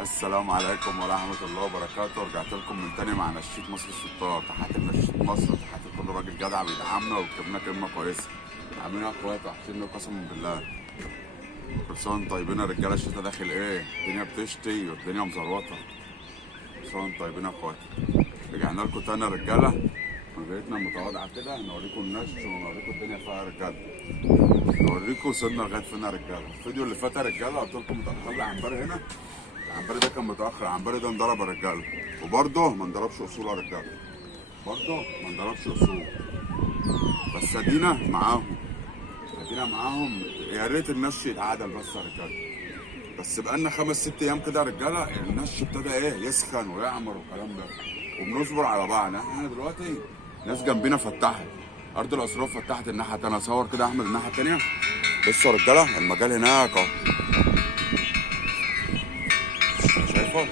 السلام عليكم ورحمة الله وبركاته. رجعت لكم من تاني مع نشيد مصر الشطار. تحياتي لنشيد مصر وتحياتي لكل راجل جدع بيدعمنا ويكتبنا كلمة كويسة. عاملين ايه يا اخواتي؟ وحشتني قسما بالله. كل سنة وانتم طيبين يا رجالة. الشتا داخل ايه؟ الدنيا بتشتي والدنيا مزروطة. كل سنة وانتم طيبين يا اخواتي. رجعنا لكم تاني يا رجالة من بيتنا المتواضعة كده، نوريكم النشر ونوريكم الدنيا فيها يا رجالة. نوريكم وصلنا لغاية فين يا رجالة. الفيديو اللي فات يا رجالة قلت لكم متأخر لي عنبري هنا. العنبري ده كان متأخر، العنبري ده انضرب يا رجالة، وبرضه ما انضربش أصول يا رجالة، برضه ما انضربش أصول. بس ادينا معاهم، ادينا معاهم. يا ريت النش يتعادل بس يا رجالة. بس بقالنا 5 6 أيام كده يا رجالة النش ابتدى ايه يسخن ويعمر والكلام ده، وبنصبر على بعض. احنا دلوقتي ناس جنبينا فتحت، أرض الأسرار فتحت الناحية التانية. أصور كده يا أحمد الناحية التانية. بصوا يا رجالة المجال هناك أهو، شايفه؟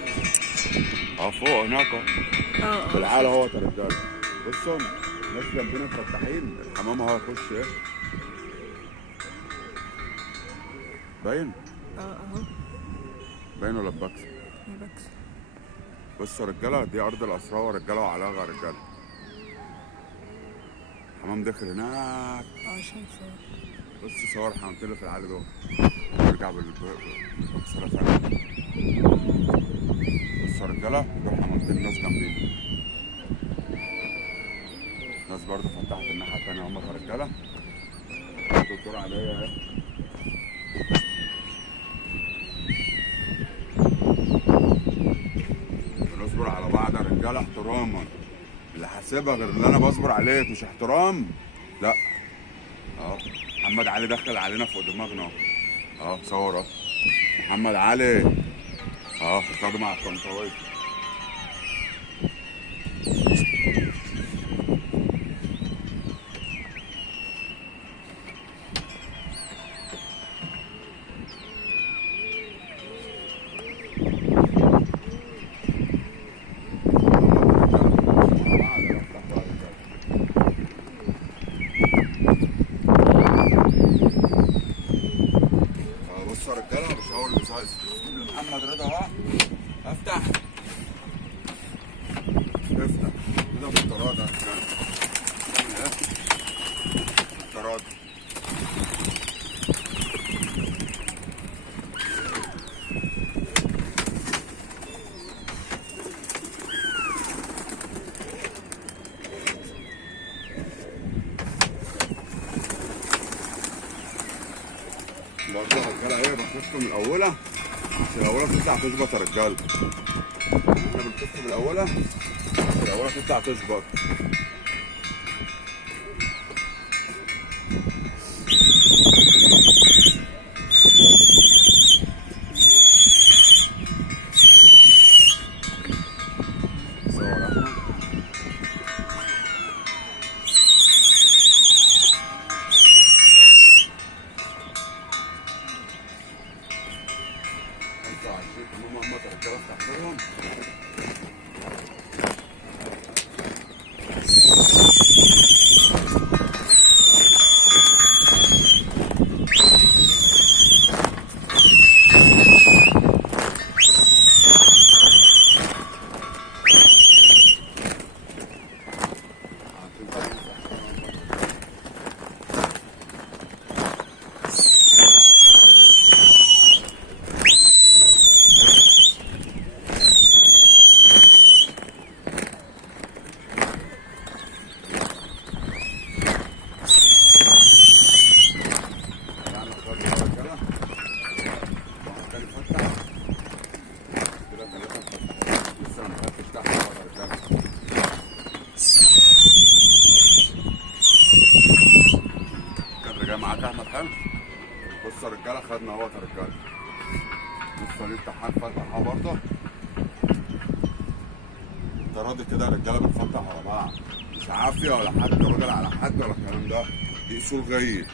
اه فوق هناك اهو. بالعالة اهوت يا رجالة. بصوا ناس جنبنا مفتحين، الحمام اهو هيخش ايه؟ باين؟ اهو. باين ولا بكس؟ بكس. بصوا يا رجالة دي أرض الأسرار يا رجالة وعلاغة يا رجالة. الحمام داخل هناك. شايفه. بص صور الحمامتين اللي في العالي دول. نرجع بالبكسرة تاني. بصوا يا رجالة دول حمامتين ناس جنبينا. ناس برضه فتحت الناحية التانية هما يا رجالة. الدكتور عليا اهي. بنصبر على بعض يا رجاله احتراما. اللي حاسبها غير اللي انا بصبر عليك مش احترام، لا. اهو محمد علي دخل علينا فوق دماغنا اهو. اهو صور اهو محمد علي اهو اقتصادي مع الطنطاويه. بصوا يا رجاله مش هو اللي بيساعد محمد رضا اهو. افتح افتح كده بالطراد يا رجاله. تعمل ايه؟ بالطراد. برضه يا رجاله ايه بخش من اولها عشان الاولها تطلع تظبط يا رجاله. احنا بنخش من الاولها عشان الاولها تطلع تظبط. صور احمد. انتوا عايشين هم رجاله افتح لهم. كادر جاي معاك احمد حلو. بص يا رجاله خدنا اهوت يا رجاله. لسه ليه امتحان فتح اهو برضه. انت راضي كده يا رجاله بنفتح على بعض، مش عافيه ولا حد راجل على حد ولا الكلام ده. دي اصول غير،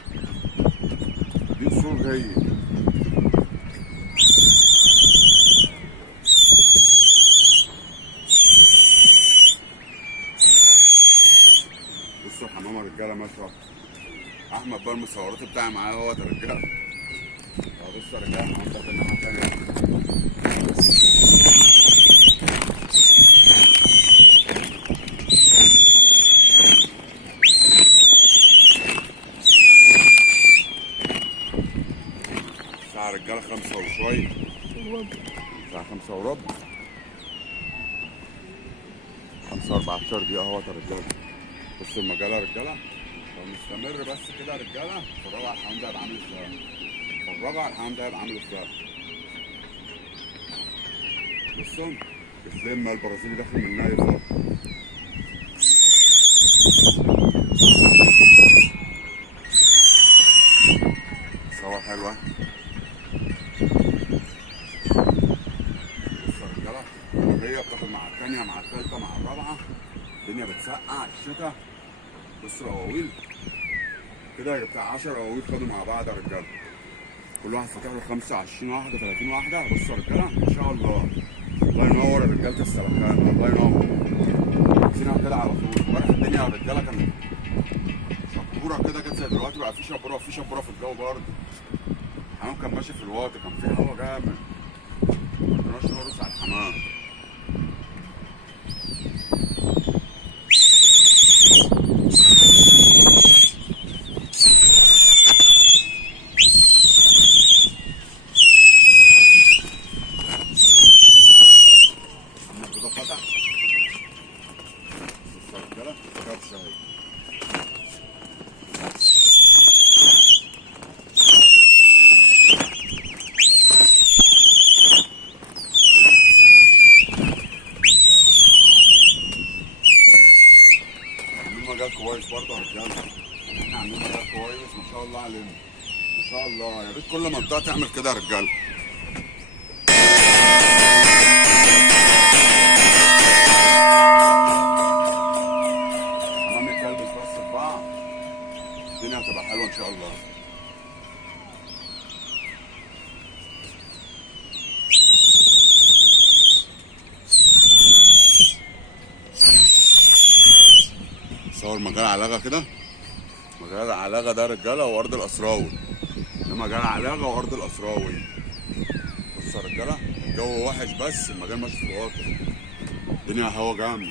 دي اصول غير. بصوا الحمامه يا رجاله ماشيه. احمد بقى المصورات بتاعي معايا اهوت يا رجاله. بصوا يا رجاله الحمام ده في الناحيه التانيه. وربع. الساعة 5:15. 5:14 دقيقة اهوت يا رجالة. بص المجال يا رجالة، لو مستمر بس كده يا رجالة اتفرجوا على الحمام ده هيبقى عامل ازاي. اتفرجوا على الحمام ده هيبقى عامل ازاي. بصوا الفليم البرازيلي داخل من النايف اهو. صور حلوة. بص يا رجالة العربية بتاخد مع التانية مع التالتة مع الرابعة. الدنيا بتسقع الشتا. بصوا القواويل كده بتاع 10 قواويل خدوا مع بعض يا رجالة. كل واحد فاتح له 25 واحدة 30 واحدة. بصوا يا رجالة ما شاء الله. الله ينور يا رجالة السلخان، الله ينور. سينا كده على طول. امبارح الدنيا يا رجالة كانت شبورة كده، كانت زي دلوقتي بقى في شبورة وفي شبورة في الجو برضه. الحمام كان ماشي في الواطي، كان في هوا جامد. مقدرناش نقرص على الحمام. البيضة فتح. بص يا رجالة كبسة اهي. عاملين مجال كويس برضه يا رجالة. احنا عاملين مجال كويس ما شاء الله علينا. ما شاء الله، يا ريت كل منطقة تعمل كده يا رجالة. حمام الكلب بس في بعض الدنيا هتبقى حلوة إن شاء الله. صور مجال علاجة كده. مجال علاجة ده رجالة وأرض الأسراوي. ده مجال علاجة وأرض الأسراوي. بصوا يا رجالة الجو وحش بس المجال ماشي في الواطي. الدنيا هوا جامد.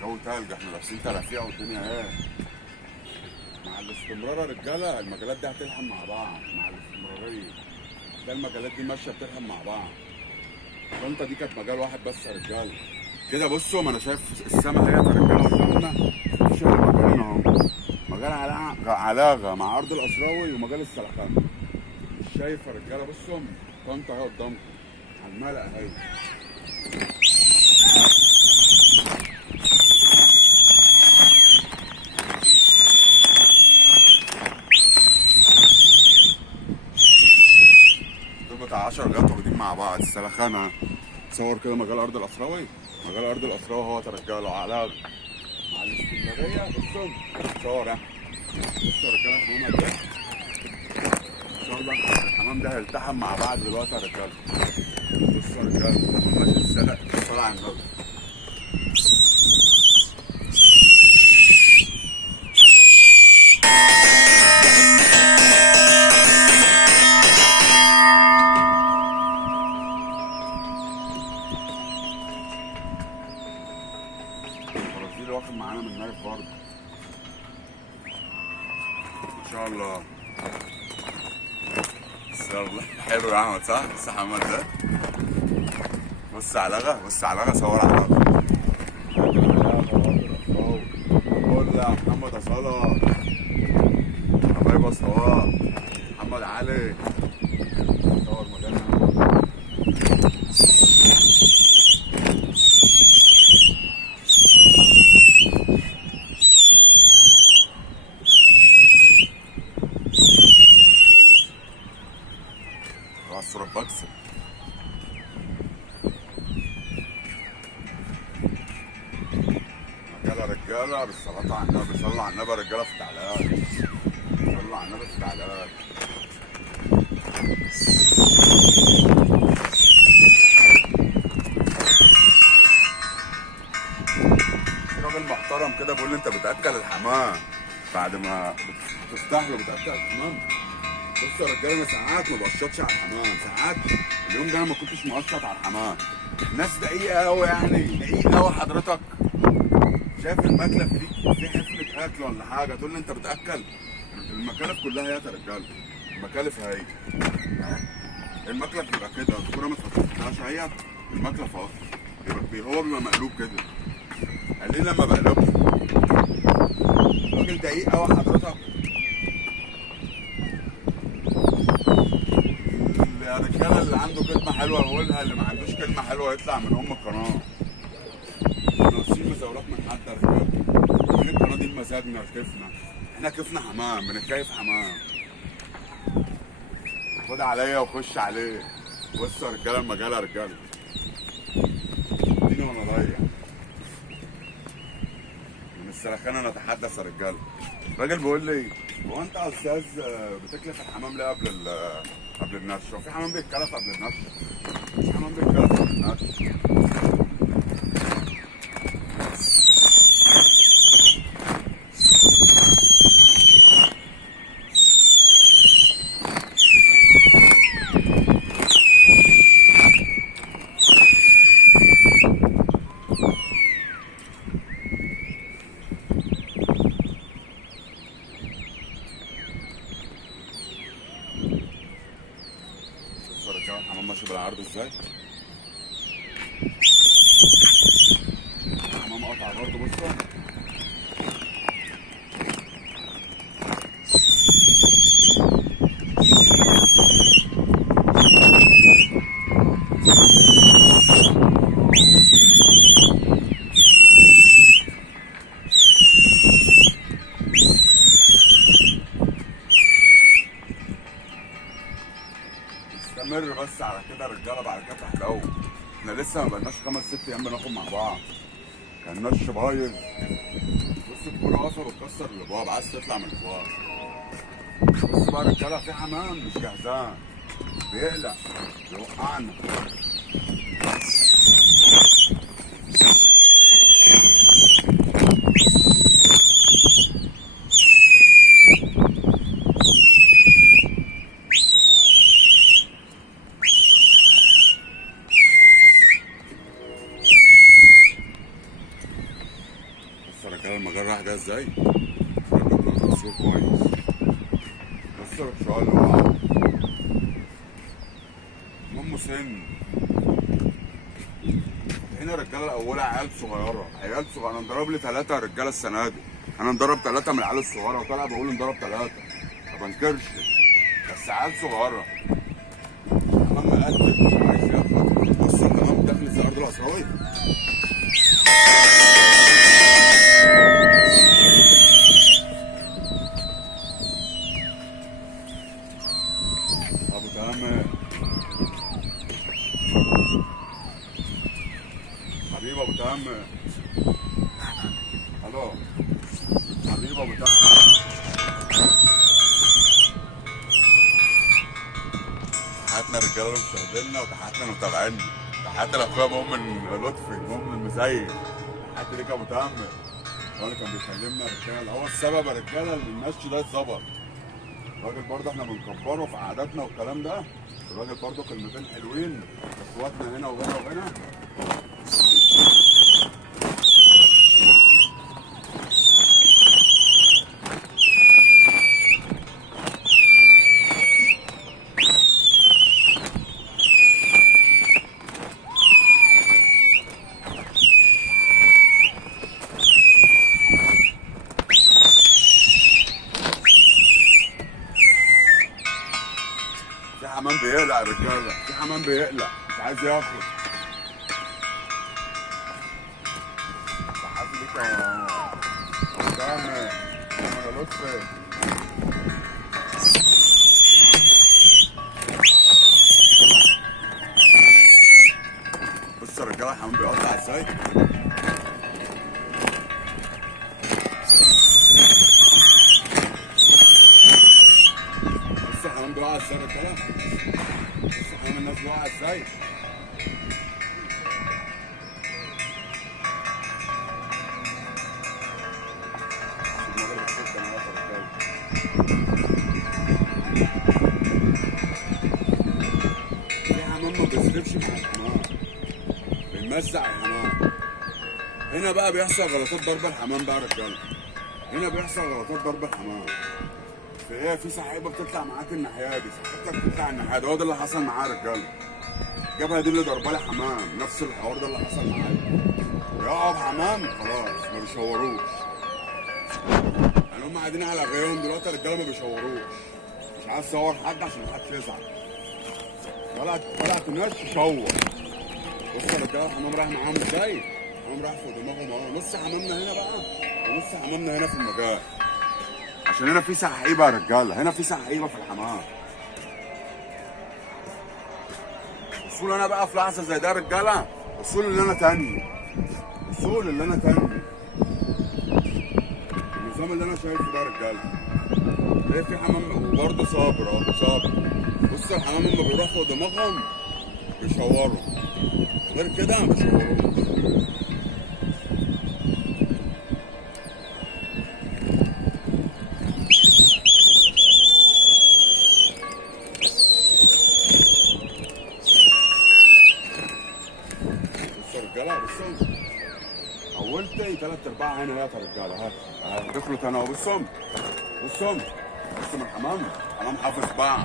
جو تلج، احنا لابسين تلافيع والدنيا ايه. مع الاستمرار يا رجالة المجالات دي هتلحم مع بعض. مع الاستمرارية ده المجالات دي ماشية بتلحم مع بعض. الطنطا دي كانت مجال واحد بس يا رجالة كده. بصوا ما انا شايف السما اهي يا رجالة قدامنا. في شغل مجالين اهو. مجال علاجة مع أرض الأسراوي ومجال السلخان. مش شايف يا رجالة. بصوا طنطا اهي قدامكم على الملأ اهي. دول بتاع 10 رجالة واخدين مع بعض السلخانة. تصور كده مجال أرض الأسراوي. مجال أرض الأسراوي اهو يا رجالة علاجة مع الاستمرارية. بصوا صور اهي. بصوا يا رجالة الحمام قد ايه. ان شاء الله الحمام ده هيلتحم مع بعض دلوقتي يا رجاله. بصوا يا رجاله ماشي السلق طالع على النار. البرازيل واخد معانا من النايف برضه ما شاء الله. يلا حلو يا احمد صح؟ بص محمد ده. بص على بص على صور على قول يا محمد صلاح حبايب صلاح محمد علي. صور مجالنا الصورة بكسب. رجالة بالصلاة على النبي. صلوا على النبي يا رجالة في التعليقات. صلوا على النبي في التعليقات. راجل محترم كده بيقول لي انت بتاكل الحمام بعد ما بتفتح له بتاكل الحمام. بص يا رجاله انا ساعات ما بقشطش على الحمام. ساعات اليوم ده انا ما كنتش مقشط على الحمام. الناس دقيقه قوي يعني دقيقه قوي حضرتك. شايف المكلف في حفله اكل ولا حاجه تقول لي انت بتاكل. المكالف كلها يا رجاله. المكالف اهي المكلة بتبقى كده، الكورة ما تفتحهاش هي المكلة فاضي، هو بيبقى مقلوب كده. قال لي لما بقلبه الراجل دقيق قوي حضرتك. الرجاله اللي عنده كلمه حلوه يقولها، اللي ما عندوش كلمه حلوه يطلع من ام القناه. ناقصين مزاولات من حد يا رجاله. من القناه دي بمزاجنا كيفنا، احنا كيفنا حمام، بنتكيف حمام. خد عليا وخش عليه. بص يا رجاله المجال يا رجاله، اديني وانا رايح من السلخانه نتحدث يا رجاله. الراجل بيقول لي هو انت يا استاذ بتكلف الحمام ليه قبل النشر؟ هو في حمام بيتكلف قبل النشر؟ مش حمام بيتكلف قبل النشر. بص يا رجاله الحمام ماشي بالعرض ازاي؟ الحمام قطع برضه. بصوا استمر بس على كده يا رجاله، بعد كده تحلو. احنا لسه ما بقالناش 5 6 ايام بناخد مع بعض، كان النش بايظ. بص الكوره واقفه بتكسر الابواب، عايز تطلع من الابواب. بص بقى يا رجاله في حمام مش جهزان، بيقلق بيوقعنا. بص يا رجاله المجال رايح جاي ازاي؟ ركب له تصوير كويس. بص يا رجاله اللي وقع امه سن. هنا رجاله الاولى عيال صغيره، انا انضرب لي 3 رجاله السنه دي. انا انضرب 3 من العيال الصغيره، وطالع بقول انضرب 3 ما بنكرش، بس عيال صغيره. حمام مقدم مش عايز ياخد. بص الحمام داخل زي ارض العصراوي. ابو تامر حبيبي ابو تامر، الو حبيبي ابو تامر. تحياتنا الرجاله اللي مشاهدينا، وتحياتنا متابعينا، تحياتي لاخويا مؤمن لطفي، مؤمن المزيف، تحياتي ليك يا ابو تامر. هو اللي كان بيكلمنا يا رجاله، هو السبب يا رجاله ان المشي ده اتظبط. الراجل برضه احنا بنكبره في قعداتنا والكلام ده، الراجل برضه كلمتين حلوين اخواتنا هنا وهنا وهنا. في حمام بيقلق يا رجاله، في حمام بيقلق مش عايز ياخد. تحياتي ليك يا تامر يا لطفي. بص يا رجاله الحمام بيقطع ازاي. بص الحمام بيقع ازاي يا رجاله، بص حمام الناس بيقع ازاي. في حمام ما بيصرفش مع الحمام، بيمزع الحمام. هنا بقى بيحصل غلطات ضرب الحمام بقى يا رجاله، هنا بيحصل غلطات ضرب الحمام. في سحيبه بتطلع معاك الناحيه دي، سحيبتك بتطلع الناحيه دي، هو ده اللي حصل معاه يا رجاله. الجبهه دي اللي ضربالي حمام، نفس الحوار ده اللي حصل معايا. يقعد حمام خلاص ما بيشوروش. يعني هم قاعدين على غيرهم دلوقتي الرجاله ما بيشوروش. مش عايز اصور حد عشان محدش يزعل. طلعت الناس تشور. بص يا رجاله الحمام رايح معاهم ازاي؟ الحمام رايح فوق دماغهم اهو، نص حمامنا هنا بقى ونص حمامنا هنا في المجال. عشان هنا في سحيبه يا رجاله، هنا في سحيبه في الحمام. اصول انا بقى في لحظه زي ده يا رجاله، اصول اللي انا تاني. اصول اللي انا تاني. النظام اللي انا شايفه ده يا رجاله. تلاقي في حمام وبرضه صابر اهو صابر. بص الحمام لما بيروح فوق دماغهم بيشوروا. غير كده ما بيشوروش. بص يا رجاله بصوا. حولت تلات ارباع هنا يا رجاله. ها دخلوا انا بصهم بصهم بصوا من الحمام. حمام حافظ بعض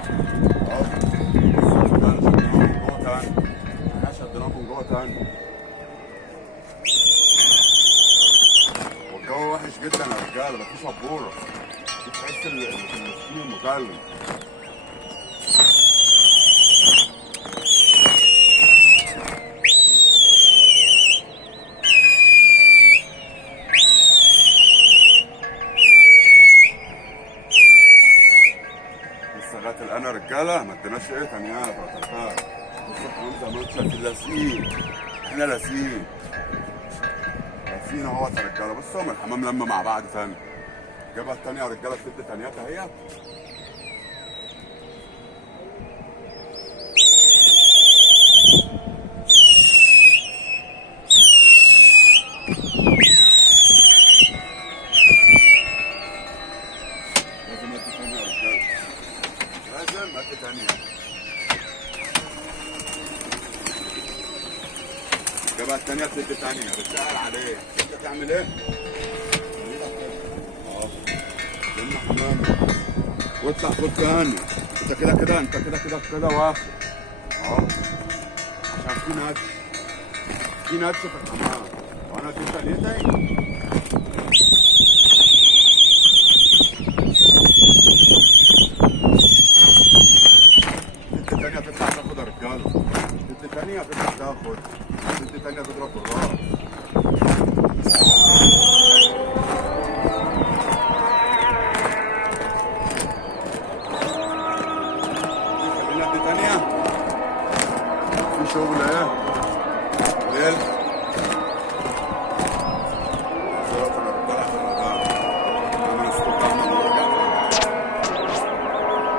اهو. بصوا شدناهم من جوه تاني. احنا شدناهم من جوه تاني. والجو وحش جدا يا رجاله، مفيش عبوره. بتحس المسكين المكلم. لغايه الان يا رجاله ما اديناش تنيات ولا ترتاح. بصوا الحمام زي ما انتم شايفين لازقين. احنا لازقين اهوت يا رجاله. بصوا الحمام لما مع بعض تاني. الجبهه التانيه يا رجاله بتدي تنيات اهيت. لازم ادي تانيه يا رجاله، لازم ادي تانيه. الجبهه التانيه بتدي تانيه، بتشتغل عليه. انت تعمل ايه؟ لم حمام واطلع خد تاني. انت كده واخد اهو. عشان في نتش في الحمام. وانا اديت تانيتي. ست تانية تطلع تاخد يا رجاله. ست تانية تطلع تاخد. ست تانية تضرب بالراس. خلينا ست تانية. في شغل ايه؟ ليل. صورة الرجالة في المكان. انا اسكت احمد ورجع تاني.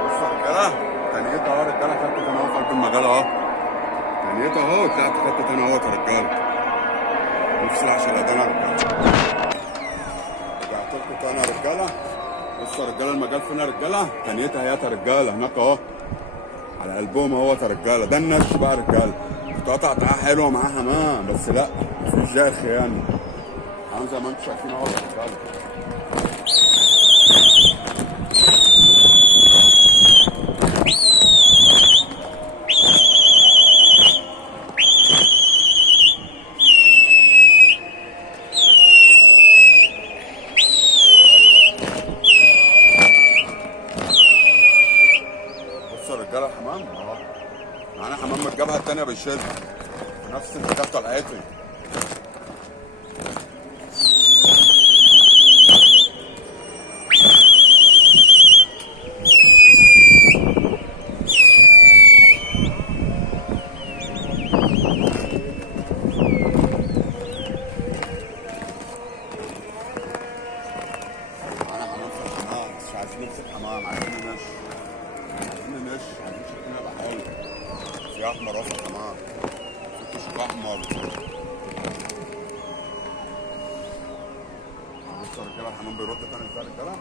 بص يا رجالة تانيتها اهو رجالة. خدت انا اهو في قلب المجال اهو. تانيتها اهو طلعت خدت انا اهوت يا رجالة. نفصل عشان الاذان يا رجالة. رجعت لكم تاني يا رجالة. بصوا يا رجالة المجال فين يا رجالة؟ تانيتها اهيت يا رجالة هناك اهو. على قلبهم اهوت يا رجالة. ده النش بقى يا رجالة. كنت قاطع قطعة حلوة معاه حمام بس لا مفيش داعي خيانة. حمام زي ما انتم شايفين اهو يا رجالة. بصوا يا رجالة الحمام اهو. معانا حمام من الجبهة التانية بيشد نفس الحاجات طلعتي. معانا حمام في الحمام بس مش عايزين نمسك حمام، عايزين ننش. عايزين شكلنا يبقى حلو. في احمر اهو في الحمام. في كشك احمر. بصوا يا رجاله الحمام بيرد تاني ازاي يا رجاله.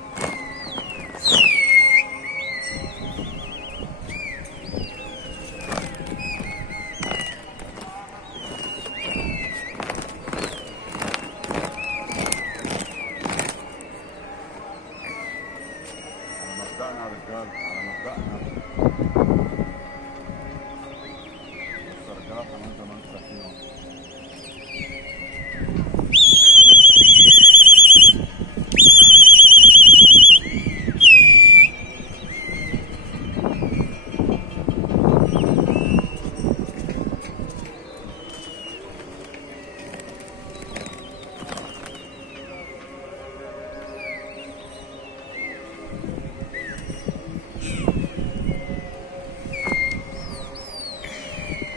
لما بدأنا زي ما انتوا شايفين اهو.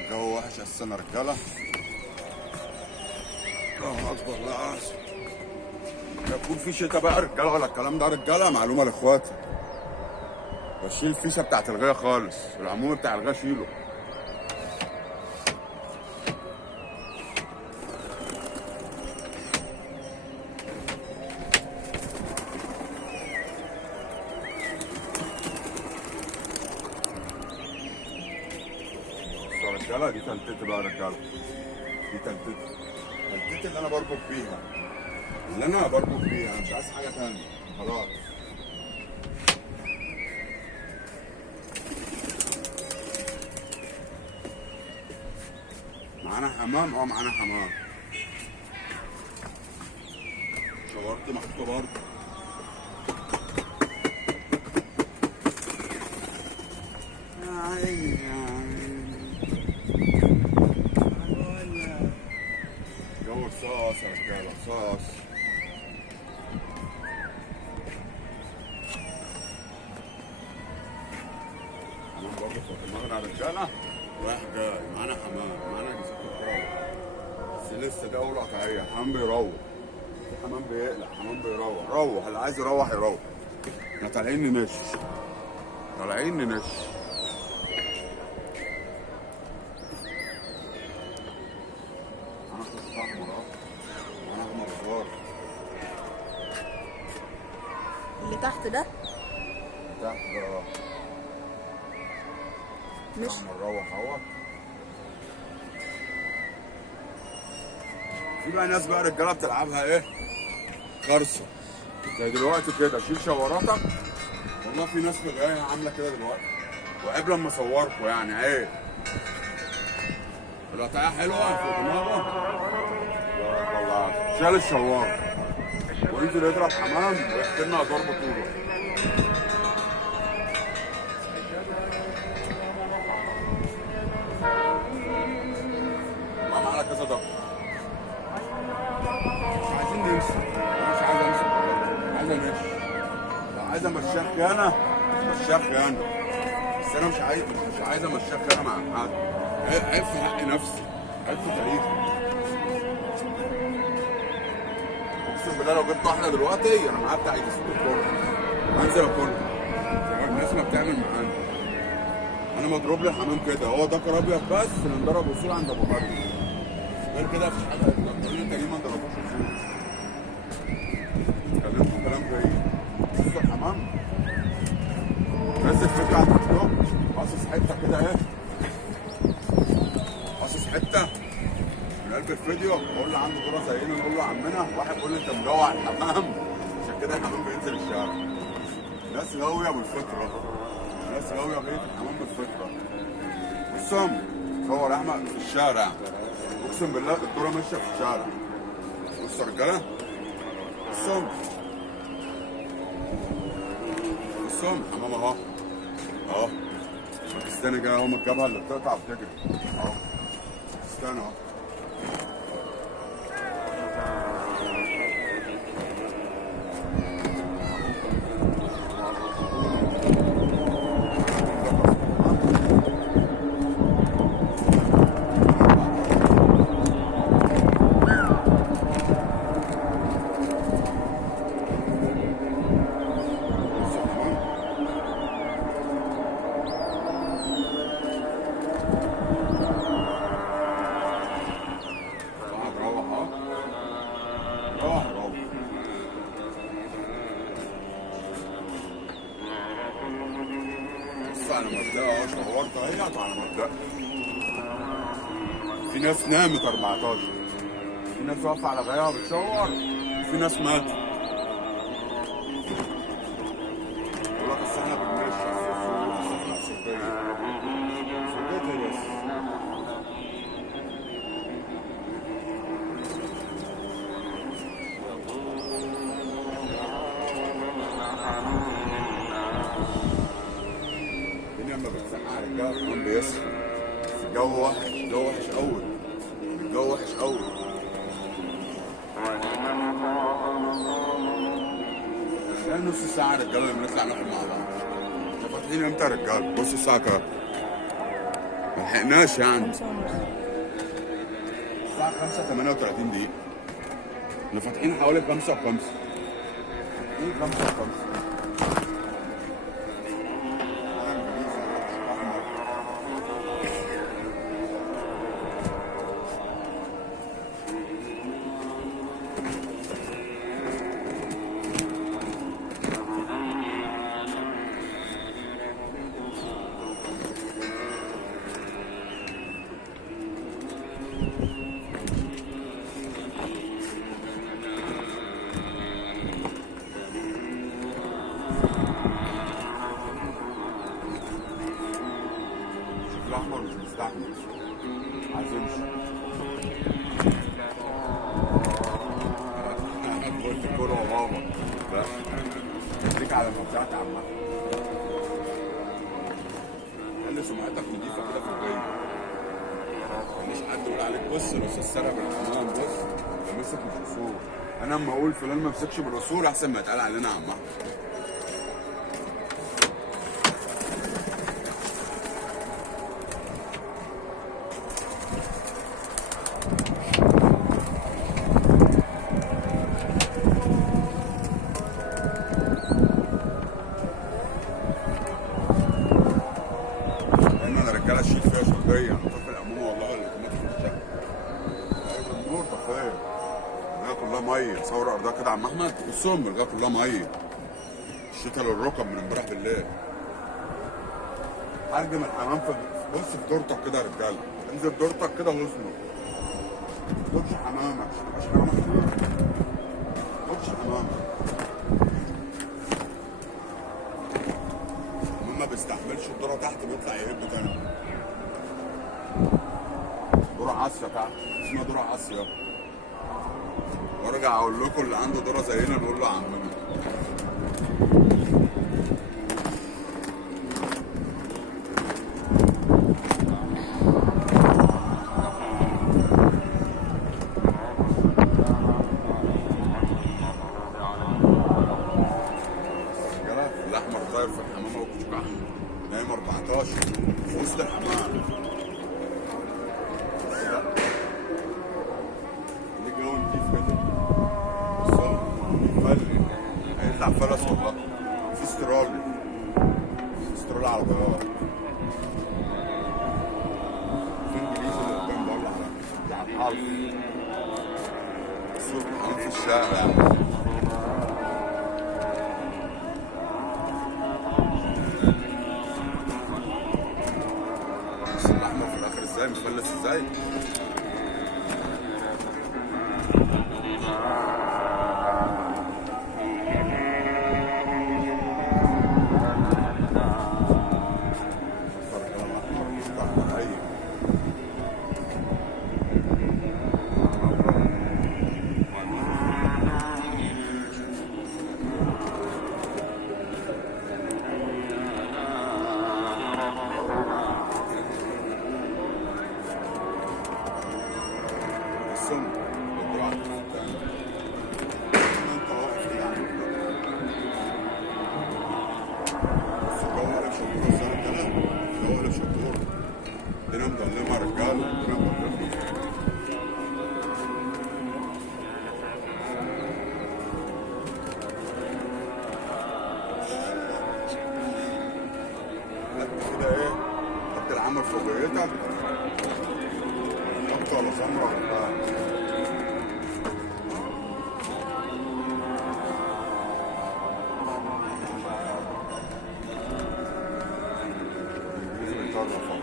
الجو وحش اساسا يا رجاله. الله اكبر. لا يكون في شتاء بقى يا رجاله ولا الكلام ده يا رجاله؟ معلومه لاخواتي، بشيل الفيشه بتاعت الغايه خالص، العموم بتاع الغايه شيله. بصوا يا رجاله، دي تلتتي بقى يا رجاله، دي تلتتي اللي انا بربط بيها، انا مش عايز حاجه تانيه خلاص. معانا حمام، معانا حمام. شاورت محطوطه برضه. يا عيني يا عيني. جو رصاص يا رجاله، رصاص. حمام برضه في دماغنا يا رجاله، رايح جاي. معانا حمام، معانا جسد بتروح، بس لسه دي اول قطعيه. حمام بيروح، في حمام بيقلع، حمام بيروح. روح اللي عايز يروح يروح. احنا طالعين ننش، طالعين ننش. معانا خط احمر اهو، معانا احمر صغار. اللي تحت ده تحت ده مش احمر روح اهوت. في بقى ناس بقى رجاله بتلعبها ايه؟ خرصه زي دلوقتي كده، شيل شوراتك. والله في ناس في الغايه عامله كده دلوقتي، وقبل لما صوركوا يعني عيب. القطعيه حلوه في دماغه، والله شال الشوار وينزل يضرب حمام ويحكي لنا ادوار بطوله. معانا كذا ضغط، مش عايزين نمشي. انا مش عايز امشي، عايز امشي. لو عايز امشيك انا امشيك انا، بس انا مش عايز امشيك انا مع حد. عيب في حق نفسي، عيب في تاريخي. اقسم بالله لو جبت واحده دلوقتي انا معايا بتاع يجي 6 كوره، هنزل اكلها زي ما الناس ما بتعمل معانا. انا مضروب لي الحمام كده، هو دكر ابيض بس اللي انضرب وصول عند ابو مريم، غير كده مفيش حاجه. الدكتورين التانيين ما انضربوش وصول. اتكلمتوا كلام غريب. بصوا الحمام نزل فيديو على التيك توك، قاصص حته كده ايه، قاصص حته من قلب الفيديو. بقول له عنده كوره زينا، نقول له عمنا. واحد بيقول لي انت مجوع الحمام، عشان كده الحمام بينزل الشارع. ناس غاويه بالفطره، ناس غاويه بيت الحمام بالفطره. بصهم صور احمد في الشارع، اقسم بالله الكوره ماشيه في الشارع. بصوا يا رجاله، بصهم حمام اهو اهو. باكستاني جاي اهو من الجبهه اللي بتقطع وبتجري اهو. باكستاني اهو. على مبدأ شورت اهيت على مبدأ. في ناس نامت 14، في ناس واقفة على غاية بتشور، في ناس ماتت. يقول لك اصل احنا بنمشي، اصل احنا سلبية بس. الجو وحش قوي، الجو وحش قوي. ده نص ساعة رجالة اللي بنطلع ناكل مع بعض. احنا فاتحين امتى يا رجالة؟ بص الساعة كام؟ ملحقناش يعني. 5:30. الساعة 5:38 دقيقة. احنا فاتحين حوالي 5:05. ايه 5:05؟ الأحمر مش مستحمل، عايز يمشي. أنا بقول لك كورة وماما، لا خليك على المبدأ عامة. خلي سمعتك نضيفة كده في البيت. مفيش حد يقول عليك بص الأستاذ سرق بالحمام، بص ده مسك بالأصول. أنا أما أقول فلان ما مسكش بالأصول أحسن ما يتقال علينا عامة. الرجاله تشيل فيها شرطيه، انا طفل العمومه والله اللي كنا في الشقه. ايوه النور طفايه. الرجاله كلها ميه، صور ارضها كده يا عم احمد، بصهم الرجاله كلها ميه. الشتا للركب من امبارح بالليل. حجم الحمام في بص في دورتك كده يا رجاله، انزل دورتك كده واصنع. ما تاخدش حمامك، ما تبقاش حمامك كتير. ما تاخدش حمامك. ما بيستحملش الدورة تحت بيطلع يهب تاني. دورة عصية تحت، اسمها دورة عصية. وارجع اقول لكم اللي عنده دورة زينا نقول له عمنا. الاحمر طاير في الحمامه وكشك احمر نايم 14 في وسط الحمام. ليه جو نضيف كده؟ بصوا مفلي هيطلع فلس والله. في استرالي على الغيار. في انجليزي اللي قدام بره على الحرف. بصوا الحمام في الشارع. الاحمر في الاخر ازاي مفلس ازاي؟ الدنيا مظلمة يا رجالة، الدنيا مظلمة. كده ايه؟ حط العمل في وجهتك. حط ولا سمرة ولا بتاع. الانجليزي بيطرف فقط.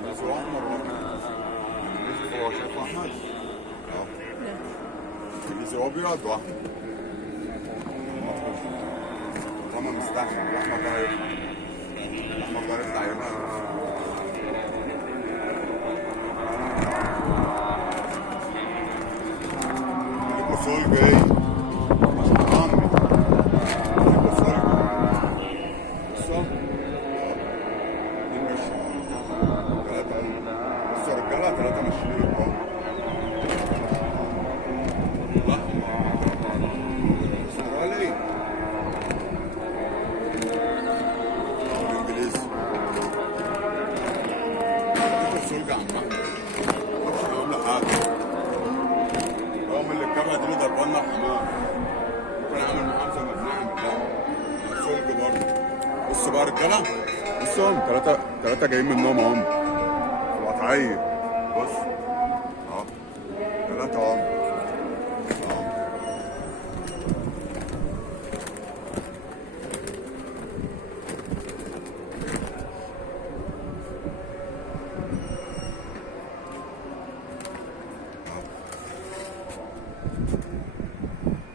الانجليزي احمر ولا الانجليزي هو شايف احمر؟ اه. الانجليزي ابيض واحمر. طالما مستحمل الاحمر ده هيطلع. الاحمر ده هيطلع يمشي. الكسول جاي مش حرامي. الكسول بالظبط. ثلاثة بصوا يا رجالة، ثلاثة ماشيين اهو. استرالي الانجليزي السولج عم احمد مش هقول له حاجة. هو من اللي الجبهة دي اللي ضربنا الحمام، ممكن اعمل معاهم زي ما بنعمل ده السولج برضه. بصوا بقى يا رجالة، بصوا ثلاثة جايين منهم اهم القطعية. بص اهو ثلاثة اهم.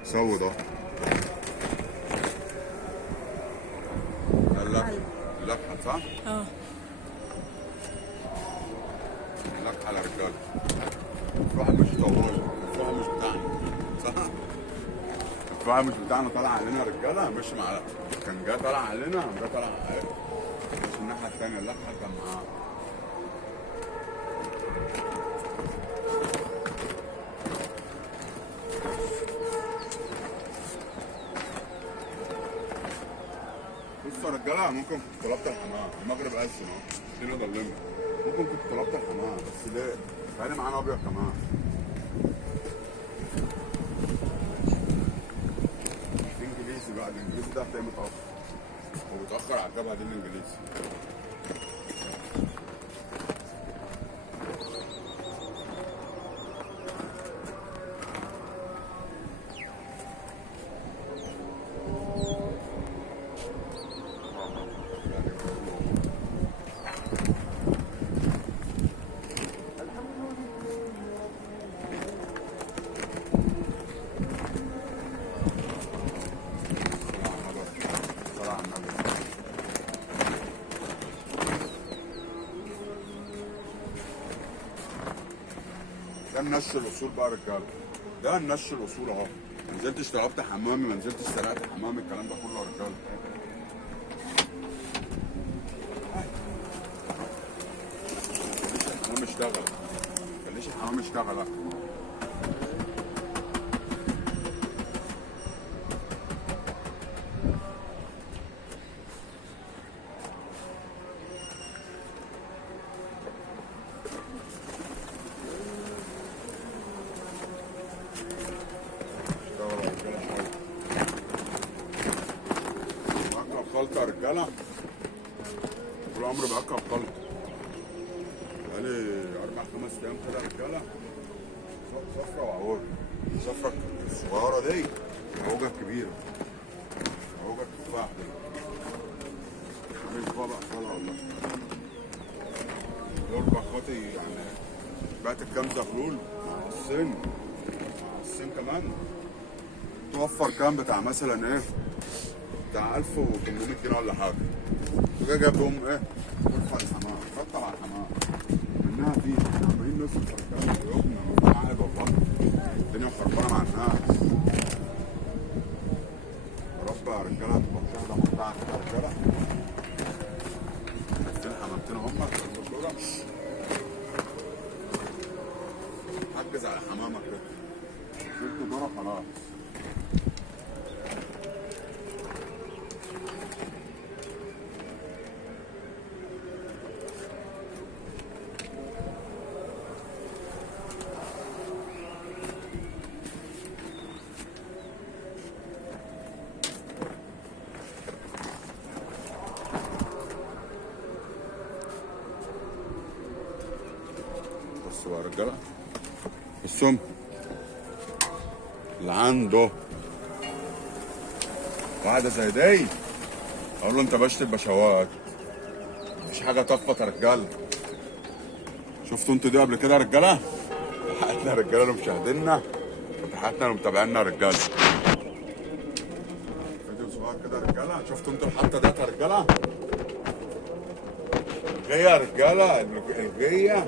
سود اهو. اللفحة صح؟ اه. اللفحة على رجالة. الفحم مش طوال، الفحم مش بتاعنا صح؟ الفحم مش بتاعنا طالع علينا يا رجالة، مش مع كان جاي طالع علينا، قام جاي طالع علينا. مش الناحية التانية، اللفحة كان معاه. بصوا يا رجاله، ممكن كنت طلبت الحمام، المغرب أذن اهو، الدنيا ضلمت. ممكن كنت طلبت الحمام بس ليه؟ تعالي معانا ابيض كمان. الانجليزي بقى، الانجليزي ده هتلاقيه متأخر. هو متأخر على الجبهة دي الانجليزي. ده النش الاصول بقى يا رجاله، ده النش الاصول اهو. ما نزلتش طلبت حمامي، ما نزلتش سرقت حمامي، الكلام ده كله يا رجاله. الحمام اشتغل، ما تخليش الحمام يشتغل. خلطة يا رجالة، طول عمري بأكل خلطة. بقالي 4-5 أيام كده يا رجالة. صفرة وعوجة. الصفرة الصغيرة دي العوجة الكبيرة. العوجة التفاح دي. مش بقى صلاة والله. دول بخاتي يعني بعت الكام زغلول مع السن. مع السن كمان. توفر كام بتاع مثلا ايه؟ بتاع 1800 جنيه ولا حاجه. وجا جاب لهم ايه؟ غرفه الحمام، خطه على الحمام. منها فيه احنا عمالين نصرف فركان ويومنا وقاعد والله. الدنيا خربانه مع الناس. يا رب يا رجاله تبقى مشاهده ممتعه كده يا رجاله. عايزين حمامتين هم في الدوره. حجز على حمامك كده. جبت دوره خلاص. بصوا يا رجاله، السم اللي عنده واحده زي دي اقول له انت باشا البشوات، مفيش حاجه طفت يا رجاله. شفتوا انتوا دي قبل كده يا رجاله؟ تحياتنا يا رجاله لمشاهدينا وتحياتنا لمتابعينا يا رجاله. فيديو صغير كده يا رجاله. شفتوا انتوا الحطه ديت يا رجاله؟ الغيه يا رجاله، الغيه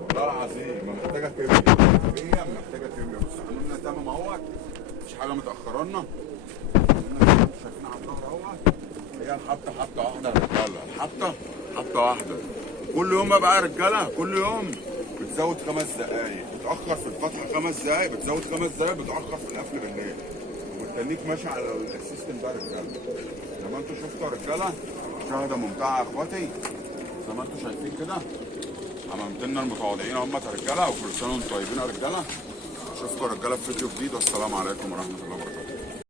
والله العظيم محتاجه كيمياء. الغيه محتاجه كيمياء. بصوا عملنا تمام اهوت، مفيش حاجه متاخرانا. شايفين على الظهر اهوت، هي الحطه حطه واحده يا رجاله. الحطه حطه واحده. كل يوم بقى يا رجاله، كل يوم بتزود 5 دقايق، بتاخر في الفتحه 5 دقايق، بتزود 5 دقايق، بتاخر في القفل بالليل، وبتخليك ماشي على السيستم ده يا رجاله. زي ما انتم شفتوا يا رجاله، مشاهده ممتعه يا اخواتي. زي ما انتم شايفين كده عملت لنا المتواضعين هم يا رجاله، وكل سنه وانتم طيبين يا رجاله. اشوفكم يا رجاله في فيديو جديد، والسلام عليكم ورحمه الله وبركاته.